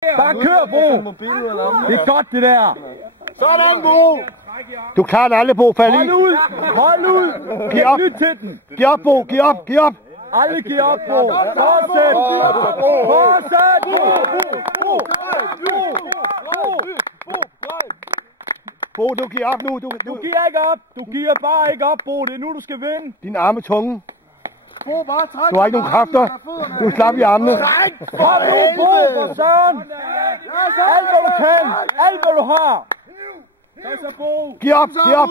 Bare kør, Bo! Det er godt, det der! Sådan, Bo! Du klarer den aldrig, Bo. Fald i. Hold ud! Hold ud! Giv op! Nyt til den! Giv op, Bo! Giv op! Giv op! Aldrig giv op, Bo! Fortsæt! Fortsæt! Bo, du giver op nu. Du giver ikke op! Du giver bare ikke op, Bo! Det er nu, du skal vinde! Din arme tunge. Bo, bare træk. Du har ikke nogen kræfter. Du er slap i armene. Træk! Kom nu, Bo! For søren! Alt, hvad du kan! Alt, hvad du har! Så, Bo! Giv op! Giv op!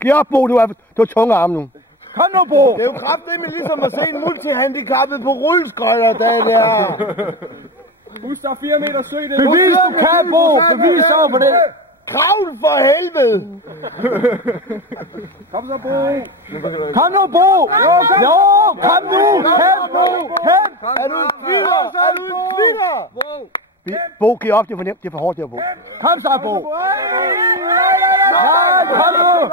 Giv op, Bo. Du har tunge arme nu. Kom nu, Bo! Det er jo kraftedeme ligesom at se en multihandicappet på rulleskøjter, der. Husk, der er 4 meter sø. Bevis, du kan, Bo! Bevis over på det! Kravl for helvede! Kom så, Bo! Kom nu, Bo! Jo, kom nu! Kæmp, Bo! Kæmp! Er du en svider? Er du en svider? Bo, giv op. Det er for nemt. Det er for hårdt, der, Bo. Kom så, Bo! Nej, kom nu!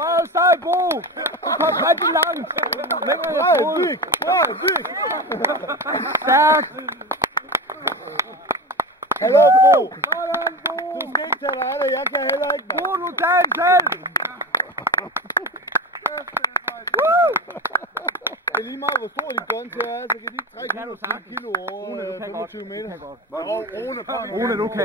Wow, sej, Bo! Du kom rigtig langt! Længere Byg! Stærkt! Hallo, Bo! Du skal ikke tage dig af det, jeg kan heller ikke. Bo, du tager den selv! Det er lige meget, hvor stor de gun til er, så kan de trække 110 kilo over 25 meter. Rune, du kan.